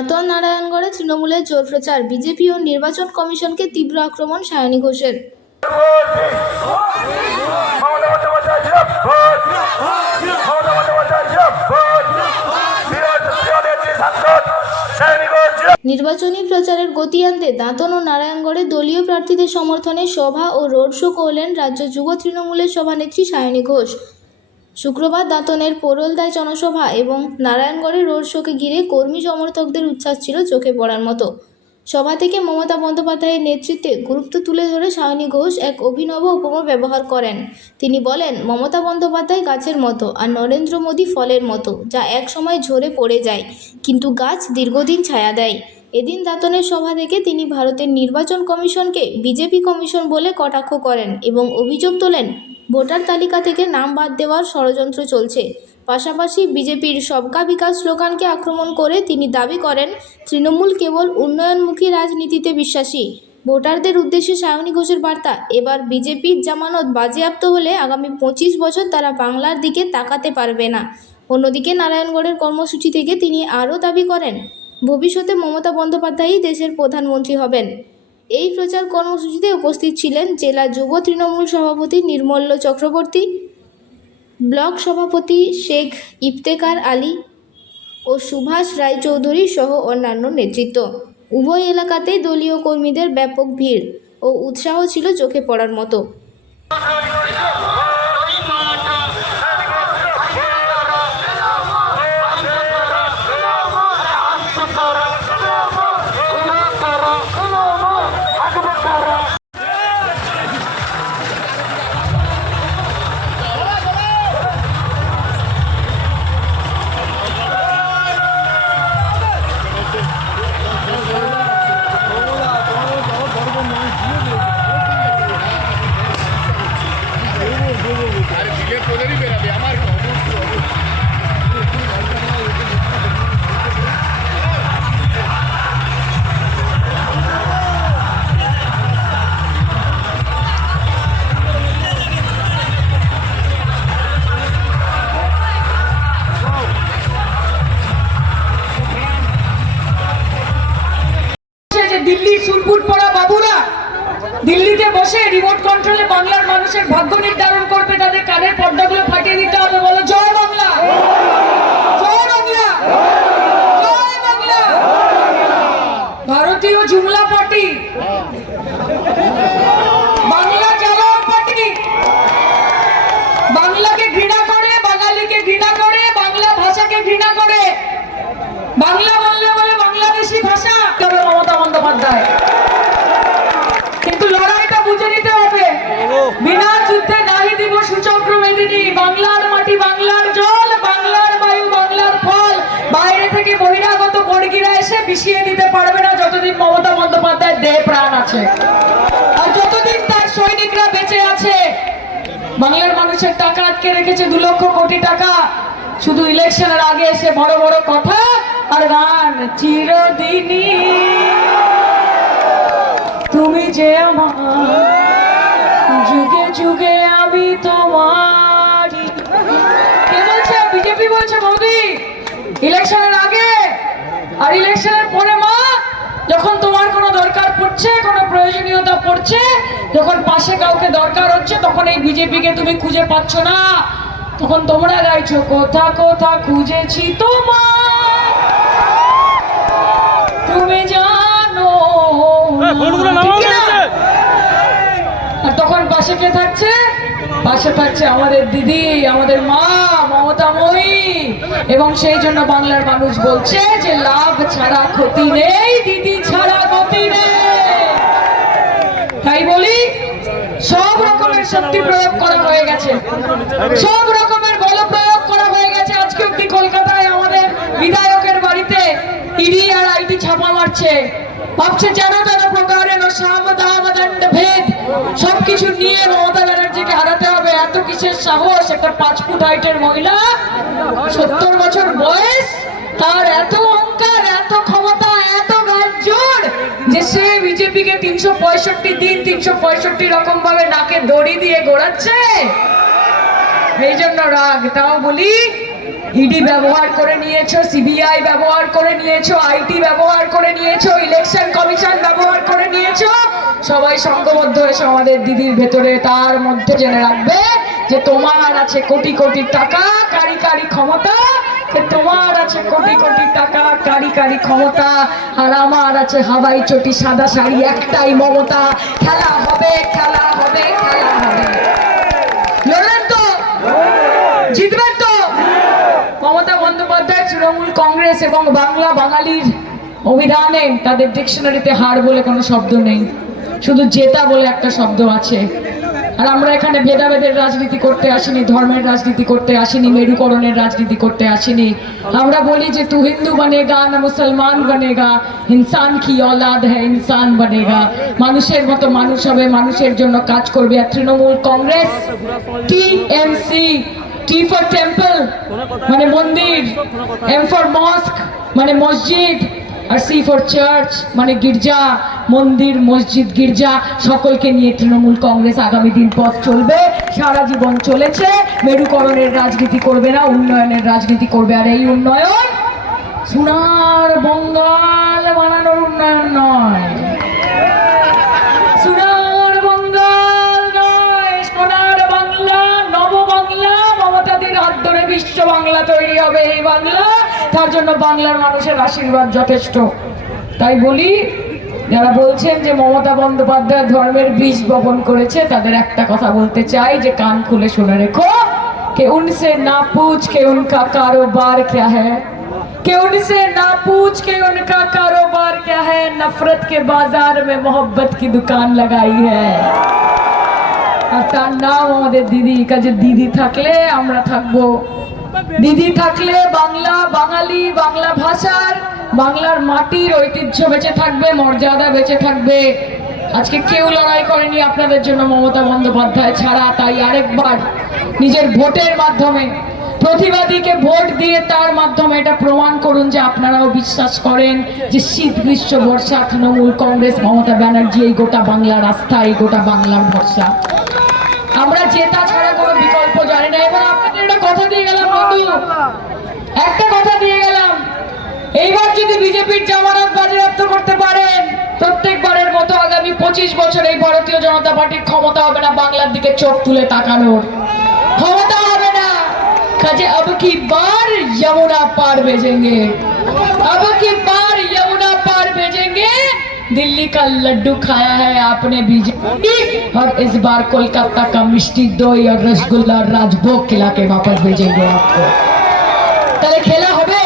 দাঁতন নারায়ণগড়ে তৃণমূলের জোর প্রচার, বিজেপি ও নির্বাচন কমিশনকে তীব্র আক্রমণ সায়নী ঘোষের। নির্বাচনী প্রচারের গতি আনতে দাঁতন ও নারায়ণগড়ে দলীয় প্রার্থীদের সমর্থনে সভা ও রোড শো করলেন রাজ্য যুব তৃণমূলের সভানেত্রী সায়নী ঘোষ। শুক্রবার দাঁতনের পোরলদায় জনসভা এবং নারায়ণগড়ের রোড শোকে ঘিরে কর্মী সমর্থকদের উচ্ছ্বাস ছিল চোখে পড়ার মতো। সভা থেকে মমতা বন্দ্যোপাধ্যায়ের নেতৃত্বে গুরুত্ব তুলে ধরে সায়নী ঘোষ এক অভিনব উপমা ব্যবহার করেন। তিনি বলেন, মমতা বন্দ্যোপাধ্যায় গাছের মতো আর নরেন্দ্র মোদী ফলের মতো, যা এক সময় ঝরে পড়ে যায়, কিন্তু গাছ দীর্ঘদিন ছায়া দেয়। এদিন দাঁতনের সভা থেকে তিনি ভারতের নির্বাচন কমিশনকে বিজেপি কমিশন বলে কটাক্ষ করেন এবং অভিযোগ তোলেন ভোটার তালিকা থেকে নাম বাদ দেওয়ার ষড়যন্ত্র চলছে। পাশাপাশি বিজেপির সবকা বিকাশ স্লোগানকে আক্রমণ করে তিনি দাবি করেন, তৃণমূল কেবল উন্নয়নমুখী রাজনীতিতে বিশ্বাসী। ভোটারদের উদ্দেশ্যে সায়নী ঘোষের বার্তা, এবার বিজেপির জামানত বাজেয়াপ্ত হলে আগামী 25 বছর তারা বাংলার দিকে তাকাতে পারবে না। অন্যদিকে নারায়ণগড়ের কর্মসূচি থেকে তিনি আরও দাবি করেন, ভবিষ্যতে মমতা বন্দ্যোপাধ্যায়ই দেশের প্রধানমন্ত্রী হবেন। এই প্রচার কর্মসূচিতে উপস্থিত ছিলেন জেলা যুব তৃণমূল সভাপতি নির্মল্য চক্রবর্তী, ব্লক সভাপতি শেখ ইফতেখার আলী ও সুভাষ রায়চৌধুরী সহ অন্যান্য নেতৃত্ব। উভয় এলাকাতেই দলীয় কর্মীদের ব্যাপক ভিড় ও উৎসাহ ছিল চোখে পড়ার মতো। দিল্লির সুরপুর পড়া বাবুরা দিল্লিতে বসে রিমোট কন্ট্রোলে বাংলার মানুষের ভাগ্য নির্ধারণ করবে, তাদের কানের পর্দাগুলো ফাটিয়ে দিতে হবে। বলো জয় বাংলা, জয় বাংলা, জয় বাংলা। ভারতীয় জুমলা পার্টি, বাংলা জ্বালাও পার্টি, বাংলাকে ঘৃণা করে, বাঙালিকে ঘৃণা করে, বাংলা ভাষাকে ঘৃণা করে, বাংলা বললে বলে বাংলাদেশি ভাষা। মমতা বন্দ্যোপাধ্যায় কিন্তু লড়াইটা বুঝে নিতে হবে, বিনা যুদ্ধে নাহি দিব সুচক্র মেদিনী। বাংলার মাটি, বাংলার জল, বাংলার বায়ু, বাংলার ফল বাইরে থেকে বহিরাগত বর্গীরা এসে বিষিয়ে দিতে পারবে না যতদিন মমতা বন্দ্যোপাধ্যায়ের দেহ প্রাণ আছে আর যতদিন তার সৈনিকরা বেঁচে আছে। বাংলার মানুষের টাকা আটকে রেখেছে 2 লক্ষ কোটি টাকা, শুধু ইলেকশনের আগে এসে বড় বড় কথা আর গান। চিরদিনই তুমি যে আমার, যুগে যুগে আমি তোমারই। কে বলছে? বিজেপি বলছে মোদি ইলেকশনের আগে আর ইলেকশনের পরে। মা, যখন তোমার কোনো দরকার পড়ছে, কোনো প্রয়োজনীয়তা পড়ছে, যখন পাশে কাউকে দরকার হচ্ছে, তখন এই বিজেপিকে তুমি খুঁজে পাচ্ছ না, তখন তোমরা গাইছো কোথা কোথা খুঁজেছি তোমার, তুমি জানো। আর তখন পাশে কে থাকছে? পাশে থাকছে আমাদের দিদি, আমাদের মা মমতাময়ী। এবং সেই জন্য বাংলার মানুষ বলছে যে লাভ ছাড়া ক্ষতি নেই, দিদি ছাড়া গতি নেই। তাই বলি, সব রকমের শক্তি প্রয়োগ করা হয়ে গেছে, সব রকমের বল প্রয়োগ করা হয়ে গেছে। আজকে অব্দি কলকাতায় আমাদের বিধায়কের বাড়িতে ইডি আর আইটি ছাপা মারছে, ভাবছে যেন তেন প্রকারে সামদামদণ্ড ভেদ সবকিছু নিয়ে মমতা ব্যানার্জিকে হারাতে হবে। এত কিসের সাহস? একটা 5 ফুট হাইটের মহিলা, 70 বছর বয়স, তার এত অহংকার, এত ক্ষমতা, এত গাজর যে সে বিজেপিকে 365 দিন 365 রকম ভাবে নাকে দড়ি দিয়ে গোড়াচ্ছে। এই জন্য রাগ। তাও বলি, ইডি ব্যবহার করে নিয়েছো, সিবিআই ব্যবহার করে নিয়েছো, আইটি ব্যবহার করে নিয়েছো, ইলেকশন কমিশন ব্যবহার করে নিয়েছো। সবাই সংঘবদ্ধ হয়েছে আমাদের দিদির ভেতরে। তার মধ্যে জেনে রাখবে যে তোমার আছে কোটি কোটি টাকা, কারি কারি ক্ষমতা, যে তোমার আছে কোটি কোটি টাকা, কারি কারি ক্ষমতা, আর আমার আছে হাওয়াই চটি সাদা শাড়ি, একটাই মমতা। খেলা হবে, খেলা হবে, খেলা হবে। লড়বেন তো? জিতবেন তো? মমতা বন্দ্যোপাধ্যায়, তৃণমূল কংগ্রেস এবং বাংলা বাঙালির অভিধানে তাদের ডিকশনারিতে হার বলে কোনো শব্দ নেই, শুধু জেতা বলে একটা শব্দ আছে। আর আমরা এখানে ভেদাভেদের রাজনীতি করতে আসিনি, ধর্মের রাজনীতি করতে আসিনি, মেরুকরণের রাজনীতি করতে আসিনি। আমরা বলি যে তু হিন্দু বনেগা না মুসলমান বনেগা, ইনসান কি औलाद है ইনসান বনেগা। মানুষের মতো মানুষ হবে, মানুষের জন্য কাজ করবে। আর Trinamool Congress, TMC, T for temple মানে মন্দির, এম ফর মস্ক মানে মসজিদ, আর সি ফর চার্চ মানে গির্জা। মন্দির, মসজিদ, গির্জা সকলকে নিয়ে তৃণমূল কংগ্রেস আগামী দিন পথ চলবে, সারা জীবন চলেছে। মেরুকরণের রাজনীতি করবে না, উন্নয়নের রাজনীতি করবে। আর এই উন্নয়ন সোনার বঙ্গাল বানানোর উন্নয়ন নয়, সোনার বঙ্গাল নয়, সোনার বাংলা, নব বাংলা। মমতাদির হাত ধরে বিশ্ব বাংলা তৈরি হবে এই বাংলা। তার জন্য বাংলার মানুষের আশীর্বাদ যথেষ্ট। তাই বলি, যারা বলছেন যে মমতা বন্দ্যোপাধ্যায় ধর্মের বীজ বপন করেছে, তাদের একটা কথা বলতে চাই যে কান খুলে শুনে রেখো, কে উনসে না পুছ কে উনকা কারোবার क्या है, के उनसे ना पूछ के उनका कारोबार क्या है, नफरत के बाजार में मोहब्बत की दुकान लगाई है। আর তার নাম আমাদের দিদি। কাজে দিদি থাকলে আমরা থাকবো, দিদি থাকলে বাংলা, বাঙালি, বাংলা ভাষার, বাংলার মাটির ঐতিহ্য বেঁচে থাকবে, মর্যাদা বেঁচে থাকবে। আজকে কেউ লড়াই করেনি আপনাদের জন্য মমতা বন্দ্যোপাধ্যায় ছাড়া। তাই আরেকবার নিজের ভোটের মাধ্যমে, প্রতিবাদীকে ভোট দিয়ে তার মাধ্যমে এটা প্রমাণ করুন যে আপনারাও বিশ্বাস করেন যে শীত, গ্রীষ্ম, বর্ষা তৃণমূল কংগ্রেস, মমতা ব্যানার্জি এই গোটা বাংলার আস্থা, এই গোটা বাংলার ভরসা। আমরা জেতা ছাড়া কোনো বিকল্প জানি না। এবার আপনাদের একটা কথা দিয়ে গেলাম বন্ধু, একটা কথা দিয়ে গেলাম, এইবার যদি বিজেপির জামানত বাজেয়াপ্ত করতে পারেন, প্রত্যেকবারের মতো আগামী 25 বছর এই ভারতীয় জনতা পার্টির ক্ষমতা হবে না বাংলার দিকে চোখ তুলে তাকানোর, ক্ষমতা হবে না। কাজে अब की बार यमुना पार भेजेंगे, अब की बार यमुना पार भेजेंगे। दिल्ली का लड्डू खाया है आपने बीजेपी, और इस बार कोलकाता का मिष्टी दही और रसगुल्ला और राजभोग खिला के वापस भेजेंगे आपको। তাহলে খেলা হবে।